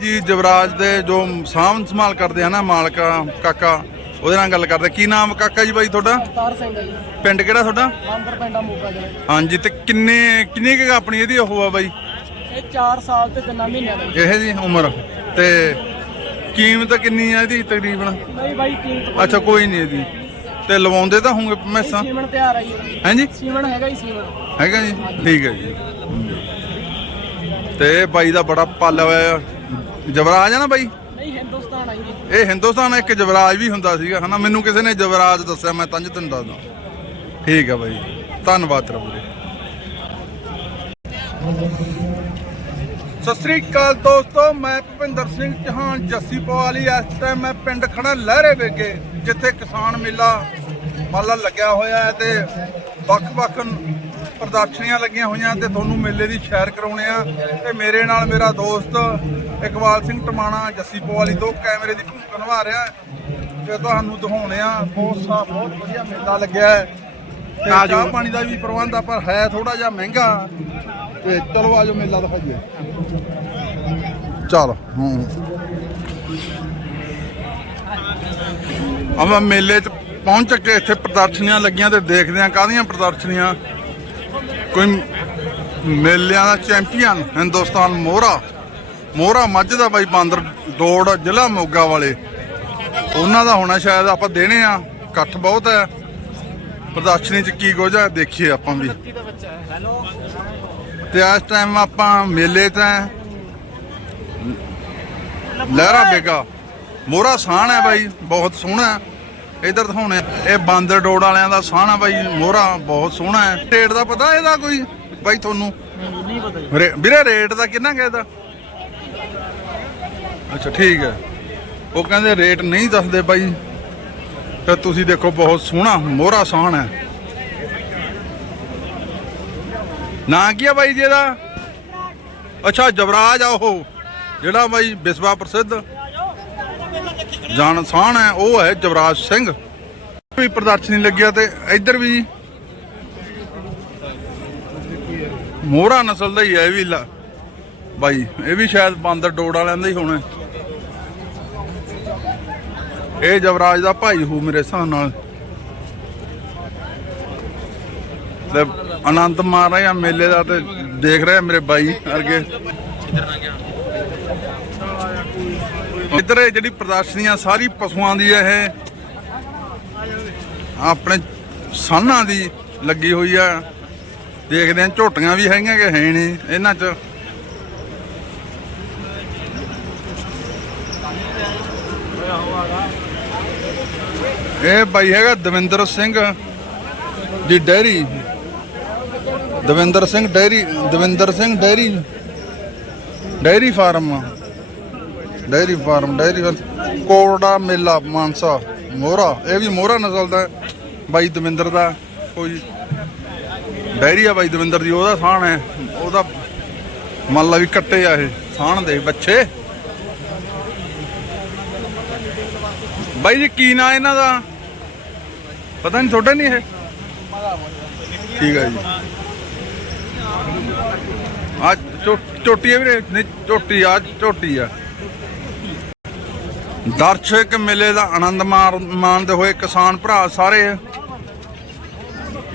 ਜੀ ਜਵਰਾਜ ਦੇ ਜੋ ਸਾਂਭ ਸੰਭਾਲ ਕਰਦੇ ਆ ਨਾ ਮਾਲਕ ਕਾਕਾ ਉਹਦੇ ਨਾਲ ਗੱਲ ਕਰਦੇ ਕੀ ਨਾਮ ਕਾਕਾ ਜੀ ਬਾਈ ਤੁਹਾਡਾ? ਅਵਤਾਰ ਸਿੰਘ ਹੈ ਜੀ। ਪਿੰਡ ਕਿਹੜਾ ਤੁਹਾਡਾ? ਮੰਦਰ ਪਿੰਡਾ ਮੋਗਾ ਜ਼ਿਲ੍ਹਾ। ਹਾਂਜੀ ਤੇ ਕਿੰਨੇ ਕਿੰਨੀ ਕੁ ਆਪਣੀ ਇਹਦੀ ਉਹ ਆ ਬਾਈ? ਇਹ 4 ਸਾਲ ਤੇ 3 ਮਹੀਨਿਆਂ ਦਾ ਜੀ। ਇਹ ਜੀ ਉਮਰ। ਤੇ ਕੀਮਤ ਕਿੰਨੀ ਆ ਇਹਦੀ ਤਕਰੀਬਨ? ਨਹੀਂ ਬਾਈ ਕੀਮਤ ਅੱਛਾ ਕੋਈ ਨਹੀਂ ਇਹਦੀ। ਤੇ ਲਵਾਉਂਦੇ ਤਾਂ ਹੋਣਗੇ ਮੈਸਾਂ? ਸੀਮਨ ਤਿਆਰ ਹੈ ਜੀ। ਹਾਂਜੀ? ਸੀਮਨ ਹੈਗਾ ਜੀ ਸੀਮਨ ਹੈਗਾ ਜੀ ਠੀਕ ਹੈ ਜੀ। ਤੇ ਇਹ ਬਾਈ ਦਾ ਬੜਾ ਪਾਲਿਆ ਹੋਇਆ। ਜਵਰਾਜ ਆ ਨਾ ਬਾਈ? ਨਹੀਂ ਹਿੰਦੁਸਤਾਨ ਆਈ ਜੀ। ਇਹ ਹਿੰਦੁਸਤਾਨ ਇੱਕ ਜਵਰਾਜ ਵੀ ਹੁੰਦਾ ਸੀਗਾ। ਹਨਾ ਮੈਨੂੰ ਕਿਸੇ ਨੇ ਜਵਰਾਜ ਦੱਸਿਆ ਮੈਂ ਤਾਂ ਤੈਨੂੰ ਦੱਸਦਾ। ਠੀਕ ਹੈ ਬਾਈ। ਧੰਨਵਾਦ ਤੇਰਾ ਵੀਰੇ। ਸਤਿ ਸ੍ਰੀ ਅਕਾਲ ਦੋਸਤੋ ਮੈਂ ਭੁਪਿੰਦਰ ਸਿੰਘ ਚੌਹਾਨ ਜੱਸੀ ਪਵਾਲੀ। ਇਸ ਟਾਈਮ ਮੈਂ ਪਿੰਡ ਖੜਾ ਲਹਿਰੇ ਵੇਗੇ ਜਿੱਥੇ ਕਿਸਾਨ ਮੇਲਾ ਮਾਲਾ ਲੱਗਿਆ ਹੋਇਆ ਹੈ ਤੇ ਵੱਖ-ਵੱਖ ਪ੍ਰਦਰਸ਼ਨੀਆਂ ਲੱਗੀਆਂ ਹੋਈਆਂ ਤੇ ਤੁਹਾਨੂੰ ਮੇਲੇ ਦੀ ਸੈਰ ਕਰਾਉਣੇ ਆ। ਤੇ ਮੇਰੇ ਨਾਲ ਮੇਰਾ ਦੋਸਤ ਇਕਬਾਲ ਸਿੰਘ ਟਮਾਣਾ ਜੱਸੀ ਪਵਾਲੀ ਤੋਂ ਕੈਮਰੇ ਦੀ ਭੂਮਿਕਾ ਨਿਭਾ ਰਿਹਾ ਤੇ ਤੁਹਾਨੂੰ ਦਿਖਾਉਣੇ ਆ ਬਹੁਤ ਸਾਫ਼ ਬਹੁਤ ਵਧੀਆ ਮੇਲਾ ਲੱਗਿਆ ਹੈ। ਤੇ ਚਾਹ ਪਾਣੀ ਦਾ ਵੀ ਪ੍ਰਬੰਧ ਆ ਪਰ ਹੈ ਥੋੜਾ ਜਿਹਾ ਮਹਿੰਗਾ। ਤੇ ਚਲੋ ਆਜੋ ਮੇਲਾ ਦਿਖਾਈਏ। ਚਲ ਹੂੰ। ਆਪਾਂ ਮੇਲੇ 'ਚ ਪਹੁੰਚ ਕੇ ਇੱਥੇ ਪ੍ਰਦਰਸ਼ਨੀਆਂ ਲੱਗੀਆਂ ਤੇ ਦੇਖਦੇ ਆ ਕਾਹਦੀਆਂ ਪ੍ਰਦਰਸ਼ਨੀਆਂ। ਕੋਈ ਮੇਲਿਆਂ ਦਾ ਚੈਂਪੀਅਨ, ਹਿੰਦੁਸਤਾਨ ਮੋਹਰਾ। ਮੋਹਰਾ ਮੱਝ ਦਾ ਬਾਈ ਬਾਂਦਰ ਦੌੜ ਜ਼ਿਲ੍ਹਾ ਮੋਗਾ ਵਾਲੇ। ਉਹਨਾਂ ਦਾ ਹੋਣਾ ਸ਼ਾਇਦ ਆਪਾਂ ਦੇਣੇ ਆ, ਇਕੱਠ ਬਹੁਤ ਹੈ। ਪ੍ਰਦਰਸ਼ਨੀ 'ਚ ਕੀ ਕੁਝ ਹੈ ਦੇਖੀਏ ਆਪਾਂ ਵੀ। ਤੇ ਇਸ ਟਾਈਮ ਆਪਾਂ ਮੇਲੇ 'ਚ ਹੈ। ਲਹਿਰਾ ਬੇਗਾ। ਮੋਹਰਾ ਸਾਹਣ ਹੈ ਬਾਈ, ਬਹੁਤ ਸੋਹਣਾ ਹੈ। ਇਧਰ ਦਿਖਾਉਣੇ ਇਹ ਬਾਂਦਰ ਡੋੜ ਵਾਲਿਆਂ ਦਾ ਸਾਹਣ ਬਾਈ ਮੋਹਰਾ ਬਹੁਤ ਸੋਹਣਾ ਹੈ। ਰੇਟ ਦਾ ਪਤਾ ਇਹਦਾ ਕੋਈ? ਬਾਈ ਤੁਹਾਨੂੰ? ਨਹੀਂ ਪਤਾ ਵੀਰੇ ਰੇਟ ਦਾ ਕਿੰਨਾ ਕੁ ਇਹਦਾ? ਅੱਛਾ ਠੀਕ ਹੈ। ਉਹ ਕਹਿੰਦੇ ਰੇਟ ਨਹੀਂ ਦੱਸਦੇ ਬਾਈ। ਤੇ ਤੁਸੀਂ ਦੇਖੋ ਬਹੁਤ ਸੋਹਣਾ ਮੋਹਰਾ ਸਾਹਣ ਹੈ। ਨਾਂ ਕੀ ਆ ਬਾਈ ਜੀ ਇਹਦਾ? ਅੱਛਾ ਜਵਰਾਜ ਆ ਉਹ ਜਿਹੜਾ ਬਾਈ ਵਿਸਵਾ ਪ੍ਰਸਿੱਧ। ਜਾਣ ਹੈ, ਉਹ ਹੈ ਜਵਰਾਜ ਸਿੰਘ। ਵੀ ਪ੍ਰਦਰਸ਼ਨੀ ਲੱਗਿਆ ਤੇ ਇੱਧਰ ਵੀ ਮੋਹਰਾ ਨਸਲ ਦਾ ਹੀ ਹੈ, ਇਹ ਵੀ ਬਾਈ, ਇਹ ਵੀ ਸ਼ਾਇਦ ਬਾਂਦਰ ਡੋੜ ਵਾਲਿਆਂ ਦਾ ਹੀ ਹੋਣਾ। ਇਹ ਜਵਰਾਜ ਦਾ ਭਾਈ ਹੋ ਮੇਰੇ ਹਿਸਾਬ ਨਾਲ। ਤੇ ਆਨੰਦ ਮਾਰ ਰਹੇ ਮੇਲੇ ਦਾ ਤੇ ਦੇਖ ਰਿਹਾ ਮੇਰੇ ਬਾਈ ਅਰਗੇ ਇੱਧਰ ਇਹ ਜਿਹੜੀ ਪ੍ਰਦਰਸ਼ਨੀਆਂ ਸਾਰੀ ਪਸ਼ੂਆਂ ਦੀ ਇਹ ਆਪਣੇ ਸਾਨਾਂ ਦੀ ਲੱਗੀ ਹੋਈ ਆ। ਦੇਖਦੇ ਆ ਝੋਟੀਆਂ ਵੀ ਹੈਗੀਆਂ ਕਿ ਹੈ ਨਹੀਂ ਇਹਨਾਂ 'ਚ। ਇਹ ਬਾਈ ਹੈਗਾ ਦਵਿੰਦਰ ਸਿੰਘ ਦੀ dairy. Davinder Singh dairy, Davinder Singh dairy. Dairy farm dairy farm dairy farm. Korda ਮੇਲਾ, ਮਾਨਸਾ। ਮੋਹਰਾ, ਇਹ ਵੀ ਮੋਹਰਾ ਨਸਲ ਦਾ ਬਾਈ ਦਵਿੰਦਰ ਦਾ ਕੋਈ ਡੈਰੀ ਆ ਬਾਈ ਦਵਿੰਦਰ ਦੀ, ਉਹਦਾ ਸਾਹਣ ਹੈ। ਉਹਦਾ ਮੰਨ ਲਾ ਵੀ ਕੱਟੇ ਆ ਇਹ ਸਾਹਣ ਦੇ ਬੱਚੇ। ਬਾਈ ਜੀ, ਕੀ ਨਾਂ ਇਹਨਾਂ ਦਾ? ਪਤਾ ਨਹੀਂ ਤੁਹਾਡਾ ਨਹੀਂ ਇਹ? ਠੀਕ ਹੈ ਜੀ। ਆ ਝੋਟੀ ਹੈ ਵੀਰੇ। ਝੋਟੀ ਆ ਝੋਟੀ ਆ। ਦਰਸ਼ਕ ਮੇਲੇ ਦਾ ਆਨੰਦ ਮਾਰ- ਮਾਣਦੇ ਹੋਏ ਕਿਸਾਨ ਭਰਾ ਸਾਰੇ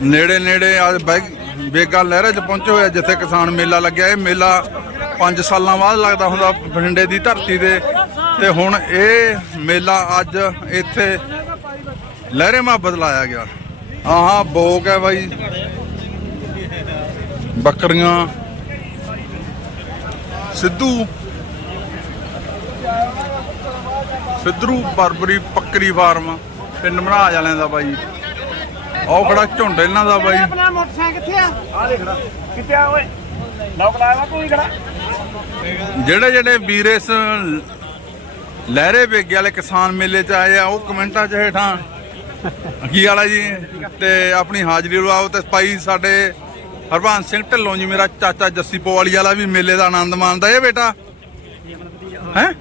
ਨੇੜੇ ਨੇੜੇ ਅੱਜ ਬੈਗ- ਬੇਗਾ ਲਹਿਰੇ 'ਚ ਪਹੁੰਚੇ ਹੋਏ ਜਿੱਥੇ ਕਿਸਾਨ ਮੇਲਾ ਲੱਗਿਆ। ਇਹ ਮੇਲਾ 5 ਸਾਲਾਂ ਬਾਅਦ ਲੱਗਦਾ ਹੁੰਦਾ, ਬਠਿੰਡੇ ਦੀ ਧਰਤੀ ਤੇ। ਤੇ ਹੁਣ ਇਹ ਮੇਲਾ ਅੱਜ ਇੱਥੇ ਲਹਿਰੇ ਮਾ ਬਦਲਾਇਆ ਗਿਆ। ਆਹਾਂ, ਬੋਕ ਹੈ ਬਾਈ। ਬੱਕਰੀਆਂ। ਸਿੱਧੂ ਸਿੱਧਰੂ ਬਰਬਰੀ ਪੱਕਰੀ ਫਾਰਮ ਪਿੰਡ ਮਹਾਰਾਜ ਵਾਲਿਆਂ ਦਾ ਬਾਈ। ਉਹ ਖੜਾ ਝੁੰਡ ਇਹਨਾਂ ਦਾ ਬਾਈ। ਆਪਣਾ ਮੋਟਰਸਾਈਕਲ ਕਿੱਥੇ ਆ? ਆ ਦੇਖਣਾ ਕਿੱਥੇ ਆ ਓਏ? ਲੋਕ ਲਾਇਆ ਕੋਈ ਖੜਾ। ਜਿਹੜੇ ਜਿਹੜੇ ਵੀਰ ਇਸ ਲਹਿਰੇ ਵੇਗੇ ਵਾਲੇ ਕਿਸਾਨ ਮੇਲੇ 'ਚ ਆਏ ਆ ਉਹ ਕਮੈਂਟਾਂ 'ਚ ਹੇਠਾਂ ਕੀ ਵਾਲਾ ਜੀ? ਤੇ ਆਪਣੀ ਹਾਜ਼ਰੀ ਲਵਾਓ ਤੇ ਭਾਈ ਸਾਡੇ ਹਰਬੰਸ ਸਿੰਘ ਢਿੱਲੋਂ ਜੀ ਮੇਰਾ ਚਾਚਾ ਜੱਸੀ ਪੋਵਾਲੀ ਵਾਲਾ ਵੀ ਮੇਲੇ ਦਾ ਆਨੰਦ ਮਾਣਦਾ। ਇਹ ਬੇਟਾ? ਹੈ?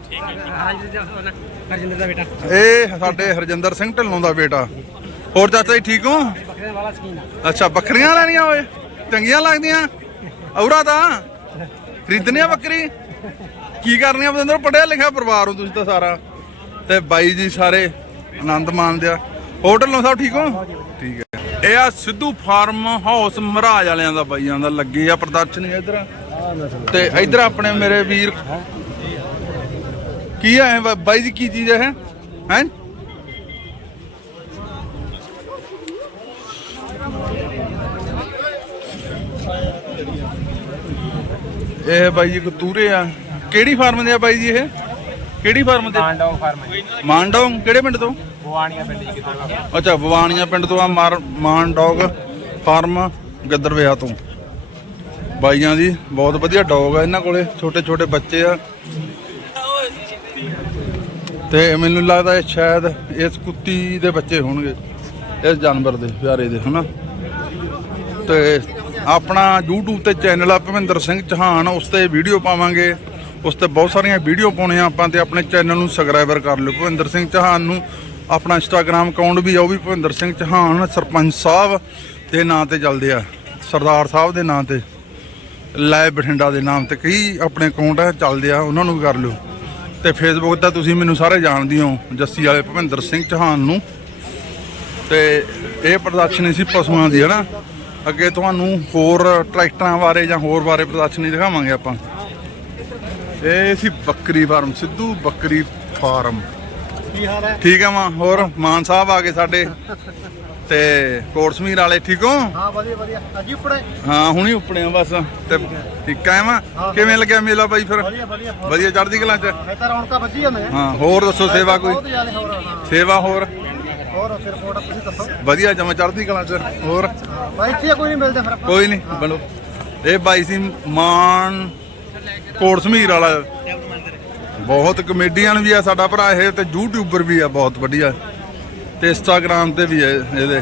ਹਰਜਿੰਦਰ ਦਾ ਬੇਟਾ। ਇਹ ਸਾਡੇ ਹਰਜਿੰਦਰ ਸਿੰਘ ਢਿੱਲੋਂ ਦਾ ਬੇਟਾ। ਹੋਰ ਚਾਚਾ ਜੀ ਠੀਕ ਹੋ? ਬੱਕਰੇ ਵਾਲਾ ਸਕੀਨ ਆ। ਅੱਛਾ ਬੱਕਰੀਆਂ ਲੈਣੀਆਂ ਓਏ। ਚੰਗੀਆਂ ਲੱਗਦੀਆਂ। ਔਰਾ ਤਾਂ। ਖਰੀਦਣੀ ਆ ਬੱਕਰੀ? ਕੀ ਕਰਨੀ ਆ ਬਦੰਦਰ ਪੜਿਆ ਲਿਖਿਆ ਪਰਿਵਾਰ ਹੋ ਤੁਸੀਂ ਤਾਂ ਸਾਰਾ। ਤੇ ਬਾਈ ਜੀ ਸਾਰੇ ਆਨੰਦ ਮਾਣਦੇ ਆ ਹੋਟਲ ਨੂੰ ਸਭ ਠੀਕ ਹੋ? ਠੀਕ ਹੈ। ਇਹ ਆ ਸਿੱਧੂ ਫਾਰਮ ਹਾਊਸ ਮਹਾਰਾਜ ਵਾਲਿਆਂ ਦਾ ਬਾਈਆਂ ਦਾ ਲੱਗੇ ਆ ਪ੍ਰਦਰਸ਼ਨੀ ਇਧਰ। ਤੇ ਇਧਰ ਆਪਣੇ ਮੇਰੇ ਵੀਰ ਕੀ ਇਹ ਬਾ- ਬਾਈ ਜੀ ਕੀ ਚੀਜ਼ ਹੈ ਹੈ? ਇਹ ਬਾਈ ਜੀ ਕਤੂਰੇ ਆ। ਕਿਹੜੀ ਫਾਰਮ ਦੇ ਆ ਬਾਈ ਜੀ ਇਹ? ਕਿਹੜੀ ਫਾਰਮ ਦੇ? ਫਾਰਮ ਮਾਨਡੋਂ ਕਿਹੜੇ ਪਿੰਡ ਤੋਂ? ਬਵਾਨੀਆਂ ਪਿੰਡ ਜੀ ਕਿੱਧਰ ਅੱਛਾ ਬਵਾਨੀਆਂ ਪਿੰਡ ਤੋਂ ਆ ਮਾਰ ਮਾਨ ਡੌਗ ਫਾਰਮ ਗਿੱਦੜਵੇਹਾ ਤੋਂ। ਬਾਈਆਂ ਦੀ ਬਹੁਤ ਵਧੀਆ ਡੌਗ ਆ ਇਹਨਾਂ ਕੋਲੇ ਛੋਟੇ ਛੋਟੇ ਬੱਚੇ ਆ। ਤੇ ਮੈਨੂੰ ਲੱਗਦਾ ਇਹ ਸ਼ਾਇਦ ਇਸ ਕੁੱਤੀ ਦੇ ਬੱਚੇ ਹੋਣਗੇ, ਇਸ ਜਾਨਵਰ ਦੇ, ਪਿਆਰੇ ਦੇ, ਹਨਾ? ਤੇ ਆਪਣਾ YouTube ਤੇ ਚੈਨਲ ਆ ਭਵਿੰਦਰ ਸਿੰਘ ਚੌਹਾਨ, ਉਸ ਤੇ ਵੀਡੀਓ ਪਾਵਾਂਗੇ। ਉਸ ਤੇ ਬਹੁਤ ਸਾਰੀਆਂ ਵੀਡੀਓ ਪਾਉਣੇ ਆ ਆਪਾਂ ਤੇ ਆਪਣੇ ਚੈਨਲ ਨੂੰ ਸਬਸਕ੍ਰਾਈਬਰ ਕਰ ਲਿਓ। ਭਵਿੰਦਰ ਸਿੰਘ ਚੌਹਾਨ ਨੂੰ ਆਪਣਾ ਇੰਸਟਾਗ੍ਰam ਅਕਾਊਂਟ ਵੀ ਆ, ਉਹ ਵੀ ਭਵਿੰਦਰ ਸਿੰਘ ਚੌਹਾਨ, ਸਰਪੰਚ ਸਾਹਿਬ ਦੇ ਨਾਂ ਤੇ ਚੱਲਦੇ ਆ। ਸਰਦਾਰ ਸਾਹਿਬ ਦੇ ਨਾਂ ਤੇ ਲੈ ਬਠਿੰਡਾ ਦੇ ਨਾਮ ਤੇ ਕਈ ਆਪਣੇ ਅਕਾਊਂਟ ਚੱਲਦੇ ਆ, ਉਹਨਾਂ ਨੂੰ ਵੀ ਕਰ ਲਿਓ। ਤੇ ਫੇਸਬੁੱਕ ਤੇ ਤੁਸੀਂ ਮੈਨੂੰ ਸਾਰੇ ਜਾਣਦੇ ਹੋ ਜੱਸੀ ਵਾਲੇ ਭਵਿੰਦਰ ਸਿੰਘ ਚੌਹਾਨ ਨੂੰ। ਤੇ ਇਹ ਪ੍ਰਦਰਸ਼ਨੀ ਸੀ ਪਸ਼ੂਆਂ ਦੀ ਹੈ ਨਾ ਅੱਗੇ ਤੁਹਾਨੂੰ ਹੋਰ ਟਰੈਕਟਰਾਂ ਬਾਰੇ ਜਾਂ ਹੋਰ ਬਾਰੇ ਪ੍ਰਦਰਸ਼ਨੀ ਦਿਖਾਵਾਂਗੇ ਆਪਾਂ। ਇਹ ਸੀ ਬੱਕਰੀ ਫਾਰਮ ਸਿੱਧੂ ਬੱਕਰੀ ਫਾਰਮ। ਕੀ ਹਾਲ ਹੈ? ਠੀਕ ਆ ਮਾਂ ਹੋਰ ਮਾਨ ਸਾਹਿਬ ਆ ਗਏ ਸਾਡੇ। ਤੇ ਕੋਟਸਮੀਰ ਵਾਲੇ ਠੀਕ ਹੋ? ਹਾਂ ਵਧੀਆ ਵਧੀਆ। ਅਜੀ ਉੱਪੜੇ ਹਾਂ ਹੁਣੀ ਉੱਪੜੇ ਆ ਬਸ। ਤੇ ਠੀਕ ਆ ਵਾ ਕਿਵੇਂ ਲੱਗਿਆ ਮੇਲਾ ਬਾਈ ਫਿਰ? ਵਧੀਆ ਵਧੀਆ ਵਧੀਆ ਚੜ੍ਹਦੀ ਕਲਾਂ ਚ? ਮੈਂ ਤਾਂ ਰੌਣਕਾਂ ਵੱਜੀ ਜਾਂਦੇ ਆ ਹਾਂ ਹੋਰ ਦੱਸੋ ਸੇਵਾ ਕੋਈ? ਬਹੁਤ ਜ਼ਿਆਦਾ ਹੋਰ ਹਾਂ। ਸੇਵਾ ਹੋਰ? ਹੋਰ ਫਿਰ ਰਿਪੋਰਟ ਤੁਸੀਂ ਦੱਸੋ। ਵਧੀਆ ਜਮਾ ਚੜ੍ਹਦੀ ਕਲਾਂ ਚ ਹੋਰ? ਬਾਈ ਇੱਥੇ ਕੋਈ ਨਹੀਂ ਮਿਲਦੇ ਫਿਰ ਕੋਈ ਨਹੀਂ ਬਣੋ ਇਹ ਬਾਈ ਸੀ ਮਾਨ ਕੋਟ ਸਮੀਰ ਵਾਲਾ। ਬਹੁਤ ਕਮੇਡੀਅਨ ਵੀ ਆ ਸਾਡਾ ਭਰਾ ਇਹ ਤੇ ਯੂਟਿਊਬਰ ਵੀ ਆ ਬਹੁਤ ਵਧੀਆ। ਤੇ ਇੰਸਟਾਗ੍ਰam ਤੇ ਵੀ ਹੈ ਇਹਦੇ।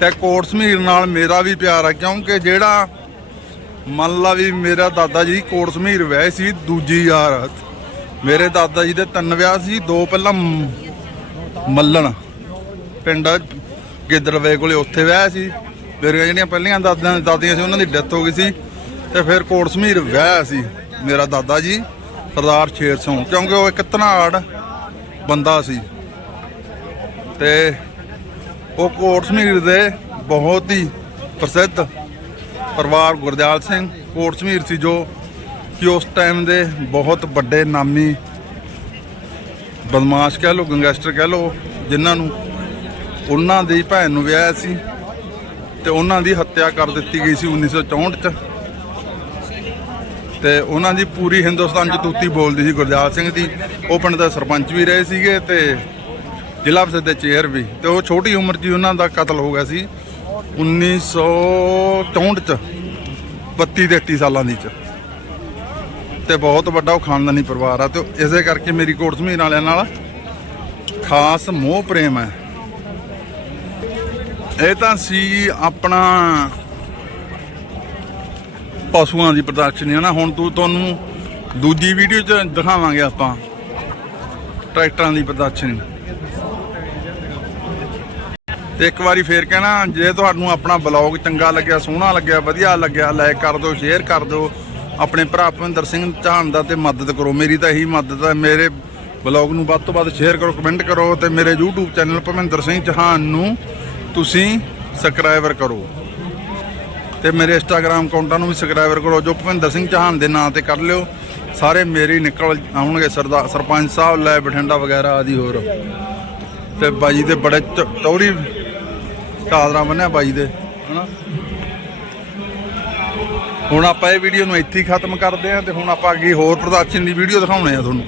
ਤੇ ਕੋਟ ਸਮੀਰ ਨਾਲ ਮੇਰਾ ਵੀ ਪਿਆਰ ਆ, ਕਿਉਂਕਿ ਜਿਹੜਾ ਮੰਨ ਲਾ ਵੀ ਮੇਰਾ ਦਾਦਾ ਜੀ ਕੋਟ ਸਮੀਰ ਵਿਆਹ ਸੀ ਦੂਜੀ ਯਾਰ, ਮੇਰੇ ਦਾਦਾ ਜੀ ਦੇ ਤਿੰਨ ਵਿਆਹ ਸੀ, ਦੋ ਪਹਿਲਾਂ ਮੱਲਣ। ਪਿੰਡ ਗਿੱਦੜਵੇ ਕੋਲੇ ਉੱਥੇ ਵਿਆਹ ਸੀ, ਮੇਰੀਆਂ ਜਿਹੜੀਆਂ ਪਹਿਲੀਆਂ ਦਾਦੀਆਂ ਦਾਦੀਆਂ ਸੀ, ਉਹਨਾਂ ਦੀ ਡੈਥ ਹੋ ਗਈ ਸੀ, ਤੇ ਫਿਰ ਕੋਟ ਸਮੀਰ ਵਿਆਹ ਸੀ, ਮੇਰਾ ਦਾਦਾ ਜੀ, ਸਰਦਾਰ ਸ਼ੇਰ ਸਿੰਘ, ਕਿਉਂਕਿ ਉਹ ਇੱਕ ਧਨਾੜ ਬੰਦਾ ਸੀ। ਤੇ ਉਹ ਕੋਟ ਸਮੀਰ ਦੇ ਬਹੁਤ ਹੀ ਪ੍ਰਸਿੱਧ ਪਰਿਵਾਰ ਗੁਰਦਿਆਲ ਸਿੰਘ ਕੋਟ ਸਮੀਰ ਸੀ ਜੋ ਕਿ ਉਸ ਟਾਈਮ ਦੇ ਬਹੁਤ ਵੱਡੇ ਨਾਮੀ ਬਦਮਾਸ਼ ਕਹਿ ਲਓ, ਗੈਂਗਸਟਰ ਕਹਿ ਲਓ, ਜਿਨ੍ਹਾਂ ਨੂੰ ਉਹਨਾਂ ਦੀ ਭੈਣ ਨੂੰ ਵਿਆਹਿਆ ਸੀ ਤੇ ਉਹਨਾਂ ਦੀ ਹੱਤਿਆ ਕਰ ਦਿੱਤੀ ਗਈ ਸੀ 1964 ਚ। ਤੇ ਉਹਨਾਂ ਦੀ ਪੂਰੀ ਹਿੰਦੁਸਤਾਨ ਚ ਤੂਤੀ ਬੋਲਦੀ ਸੀ ਗੁਰਦਿਆਲ ਸਿੰਘ ਦੀ। ਉਹ ਪਿੰਡ ਦਾ ਸਰਪੰਚ ਵੀ ਰਹੇ ਸੀਗੇ ਤੇ ਜ਼ਿਲ੍ਹਾ ਪ੍ਰੀਸ਼ਦ ਦੇ ਚੇਅਰ ਵੀ। ਤੇ ਉਹ ਛੋਟੀ ਉਮਰ 'ਚ ਹੀ ਉਹਨਾਂ ਦਾ ਕਤਲ ਹੋ ਗਿਆ ਸੀ। 1964 ਚ 32 ਤੇ 33 ਸਾਲਾਂ ਦੀ ਚ। ਤੇ ਬਹੁਤ ਵੱਡਾ ਉਹ ਖਾਨਦਾਨੀ ਪਰਿਵਾਰ ਆ ਤੇ ਇਸੇ ਕਰਕੇ ਮੇਰੀ ਕੋਟ ਸਮੀਰ ਵਾਲਿਆਂ ਨਾਲ ਖਾਸ ਮੋਹ ਪ੍ਰੇਮ ਹੈ। ਇਹ ਤਾਂ ਸੀ ਆਪਣਾ ਪਸ਼ੂਆਂ ਦੀ ਪ੍ਰਦਰਸ਼ਨੀ ਹੈ ਨਾ ਹੁਣ ਤੂੰ ਤੁਹਾਨੂੰ ਦੂਜੀ ਵੀਡੀਓ 'ਚ ਦਿਖਾਵਾਂਗੇ ਆਪਾਂ, ਟਰੈਕਟਰਾਂ ਦੀ ਪ੍ਰਦਰਸ਼ਨੀ। ਤੇ ਇੱਕ ਵਾਰੀ ਫੇਰ ਕਹਿਣਾ, ਜੇ ਤੁਹਾਨੂੰ ਆਪਣਾ ਬਲੌਗ ਚੰਗਾ ਲੱਗਿਆ, ਸੋਹਣਾ ਲੱਗਿਆ, ਵਧੀਆ ਲੱਗਿਆ ਲਾਈਕ ਕਰ ਦਿਓ ਸ਼ੇਅਰ ਕਰ ਦਿਓ, ਆਪਣੇ ਭਰਾ ਭਵਿੰਦਰ ਸਿੰਘ ਚਾਹਣ ਦਾ ਤੇ ਮਦਦ ਕਰੋ, ਮੇਰੀ ਤਾਂ ਇਹੀ ਮਦਦ ਹੈ, ਮੇਰੇ ਬਲੌਗ ਨੂੰ ਵੱਧ ਤੋਂ ਵੱਧ ਸ਼ੇਅਰ ਕਰੋ ਕਮੈਂਟ ਕਰੋ ਤੇ ਮੇਰੇ YouTube ਚੈਨਲ ਭਵਿੰਦਰ ਸਿੰਘ ਚੌਹਾਨ ਨੂੰ ਤੁਸੀਂ ਸਬਸਕ੍ਰਾਈਬਰ ਕਰੋ। ਤੇ ਮੇਰੇ ਇੰਸਟਾਗ੍ਰam ਅਕਾਊਂਟਾਂ ਨੂੰ ਵੀ ਸਬਸਕ੍ਰਾਈਬਰ ਕਰੋ, ਜੋ ਭਵਿੰਦਰ ਸਿੰਘ ਚੌਹਾਨ ਦੇ ਨਾਂ ਤੇ ਕਰ ਲਿਓ। ਸਾਰੇ ਮੇਰੇ ਨਿਕਲ ਆਉਣਗੇ ਸਰਦਾਰ ਸਰਪੰਚ ਸਾਹਿਬ, ਲੈ ਬਠਿੰਡਾ ਵਗੈਰਾ ਆਦੀ ਹੋਰ। ਤੇ ਬਾਜੀ ਦੇ ਬੜੇ ਚ- ਚੌੜੀ ਚਾਦਰਾਂ ਬੰਨਿਆ ਬਾਈ ਦੇ, ਹਨਾ? ਹੁਣ ਆਪਾਂ ਇਹ ਵੀਡੀਓ ਨੂੰ ਇੱਥੇ ਹੀ ਖਤਮ ਕਰਦੇ ਹਾਂ ਤੇ ਹੁਣ ਆਪਾਂ ਅੱਗੇ ਹੋਰ ਪ੍ਰਦਰਸ਼ਨ ਦੀ ਵੀਡੀਓ ਦਿਖਾਉਣੇ ਆ ਤੁਹਾਨੂੰ।